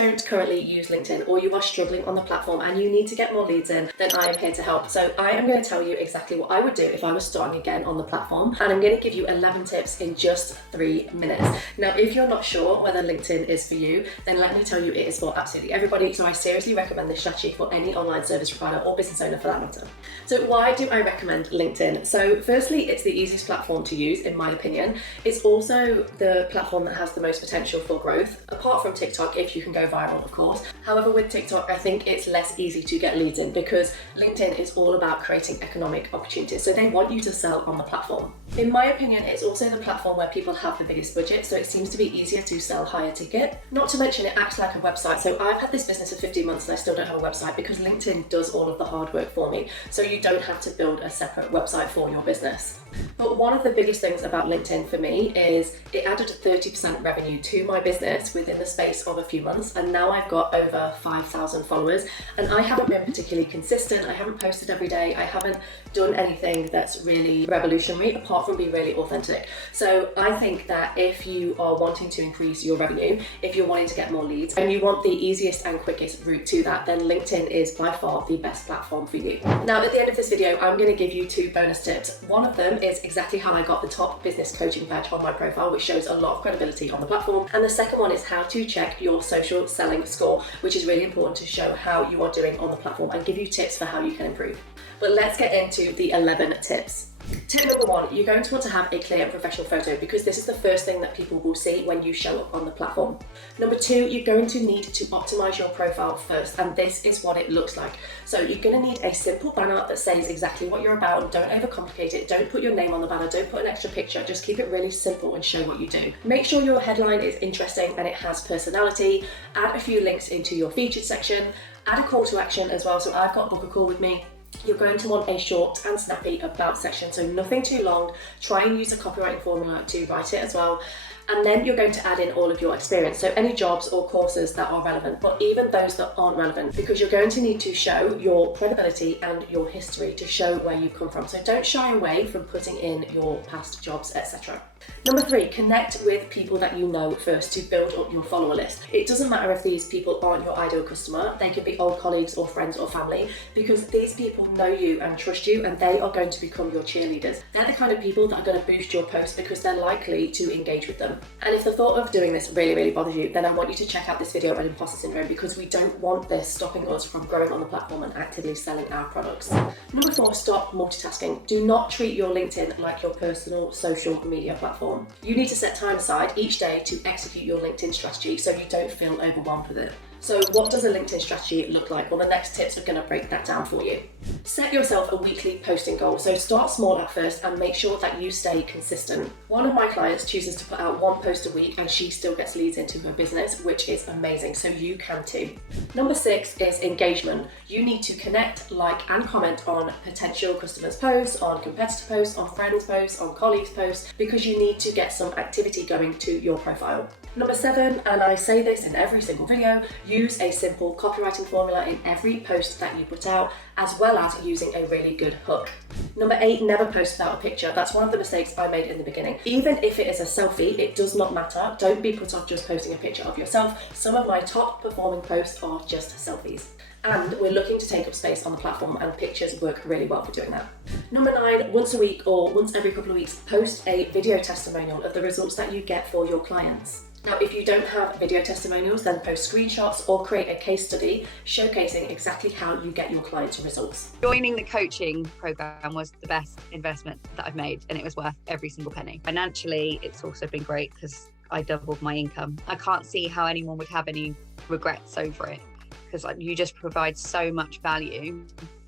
don't currently use LinkedIn or you are struggling on the platform and you need to get more leads in, then I am here to help. So I am going to tell you exactly what I would do if I was starting again on the platform, and I'm going to give you 11 tips in just 3 minutes. Now, if you're not sure whether LinkedIn is for you, then let me tell you it is for absolutely everybody. So I seriously recommend this strategy for any online service provider or business owner for that matter. So why do I recommend LinkedIn? So firstly, it's the easiest platform to use in my opinion. It's also the platform that has the most potential for growth, apart from TikTok, if you can go viral, of course. However, with TikTok, I think it's less easy to get leads in because LinkedIn is all about creating economic opportunities. So they want you to sell on the platform. In my opinion, it's also the platform where people have the biggest budget, so it seems to be easier to sell higher ticket. Not to mention it acts like a website. So I've had this business for 15 months and I still don't have a website because LinkedIn does all of the hard work for me. So you don't have to build a separate website for your business. But one of the biggest things about LinkedIn for me is it added 30% revenue to my business within the space of a few months, and now I've got over 5,000 followers, and I haven't been particularly consistent. I haven't posted every day. I haven't done anything that's really revolutionary apart from being really authentic. So I think that if you are wanting to increase your revenue, if you're wanting to get more leads and you want the easiest and quickest route to that, then LinkedIn is by far the best platform for you. Now, at the end of this video, I'm going to give you 2 bonus tips. One of them is exactly how I got the top business coaching badge on my profile, which shows a lot of credibility on the platform. And the second one is how to check your social selling score, which is really important to show how you are doing on the platform and give you tips for how you can improve. But let's get into the 11 tips. Tip number 1, you're going to want to have a clear and professional photo because this is the first thing that people will see when you show up on the platform. Number 2, you're going to need to optimize your profile first, and this is what it looks like. So you're going to need a simple banner that says exactly what you're about. Don't overcomplicate it. Don't put your name on the banner. Don't put an extra picture. Just keep it really simple and show what you do. Make sure your headline is interesting and it has personality. Add a few links into your featured section. Add a call to action as well. So I've got book a call with me. You're going to want a short and snappy about section, so nothing too long. Try and use a copywriting formula to write it as well. And then you're going to add in all of your experience, so any jobs or courses that are relevant, but even those that aren't relevant, because you're going to need to show your credibility and your history to show where you come from. So don't shy away from putting in your past jobs, etc. Number 3, connect with people that you know first to build up your follower list. It doesn't matter if these people aren't your ideal customer, they could be old colleagues or friends or family, because these people know you and trust you and they are going to become your cheerleaders. They're the kind of people that are going to boost your posts because they're likely to engage with them. And if the thought of doing this really bothers you, then I want you to check out this video on imposter syndrome, because we don't want this stopping us from growing on the platform and actively selling our products. Number 4, stop multitasking. Do not treat your LinkedIn like your personal social media platform. You need to set time aside each day to execute your LinkedIn strategy so you don't feel overwhelmed with it. So what does a LinkedIn strategy look like? Well, the next tips are going to break that down for you. Set yourself a weekly posting goal. So start small at first and make sure that you stay consistent. One of my clients chooses to put out 1 post a week and she still gets leads into her business, which is amazing. So you can too. Number 6 is engagement. You need to connect, like, and comment on potential customers' posts, on competitor posts, on friends' posts, on colleagues' posts, because you need to get some activity going to your profile. Number 7, and I say this in every single video, use a simple copywriting formula in every post that you put out, as well as using a really good hook. Number 8, never post without a picture. That's one of the mistakes I made in the beginning. Even if it is a selfie, it does not matter. Don't be put off just posting a picture of yourself. Some of my top performing posts are just selfies. And we're looking to take up space on the platform, and pictures work really well for doing that. Number 9, once a week or once every couple of weeks, post a video testimonial of the results that you get for your clients. Now, if you don't have video testimonials, then post screenshots or create a case study showcasing exactly how you get your clients results. Joining the coaching program was the best investment that I've made, and it was worth every single penny. Financially, it's also been great because I doubled my income. I can't see how anyone would have any regrets over it, because you just provide so much value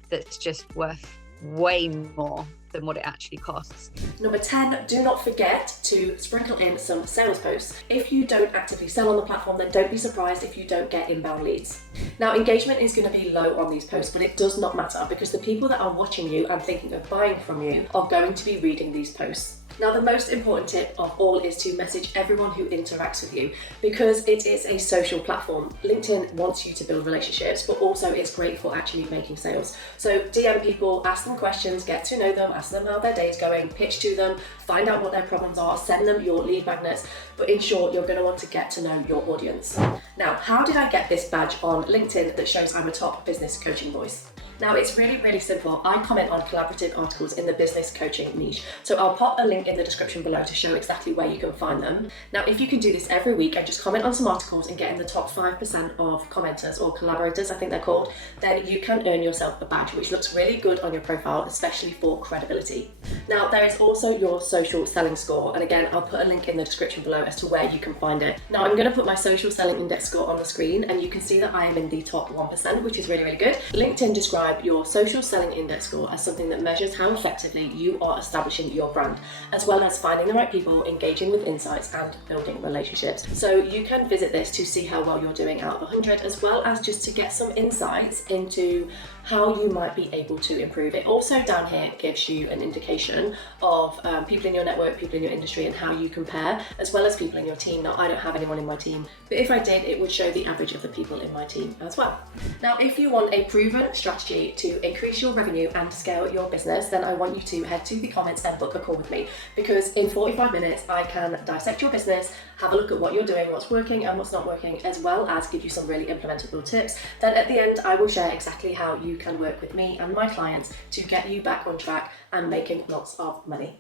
that's just worth way more than what it actually costs. Number 10, do not forget to sprinkle in some sales posts. If you don't actively sell on the platform, then don't be surprised if you don't get inbound leads. Now, engagement is going to be low on these posts, but it does not matter because the people that are watching you and thinking of buying from you are going to be reading these posts. Now, the most important tip of all is to message everyone who interacts with you, because it is a social platform. LinkedIn wants you to build relationships, but also it's great for actually making sales. So DM people, ask them questions, get to know them, ask them how their day's going, pitch to them, find out what their problems are, send them your lead magnets, but in short, you're going to want to get to know your audience. Now, how did I get this badge on LinkedIn that shows I'm a top business coaching voice? Now, it's really simple. I comment on collaborative articles in the business coaching niche. So I'll pop a link in the description below to show exactly where you can find them. Now, if you can do this every week and just comment on some articles and get in the top 5% of commenters or collaborators, I think they're called, then you can earn yourself a badge, which looks really good on your profile, especially for credibility. Now, there is also your social selling score. And again, I'll put a link in the description below as to where you can find it. Now, I'm going to put my social selling index score on the screen, and you can see that I am in the top 1%, which is really good. LinkedIn describes your social selling index score as something that measures how effectively you are establishing your brand, as well as finding the right people, engaging with insights, and building relationships. So you can visit this to see how well you're doing out of 100, as well as just to get some insights into how you might be able to improve. It also down here gives you an indication of people in your network, people in your industry, and how you compare, as well as people in your team. Now, I don't have anyone in my team, but if I did, it would show the average of the people in my team as well. Now, if you want a proven strategy to increase your revenue and scale your business, then I want you to head to the comments and book a call with me, because in 45 minutes, I can dissect your business, have a look at what you're doing, what's working and what's not working, as well as give you some really implementable tips. Then at the end, I will share exactly how you can work with me and my clients to get you back on track and making lots of money.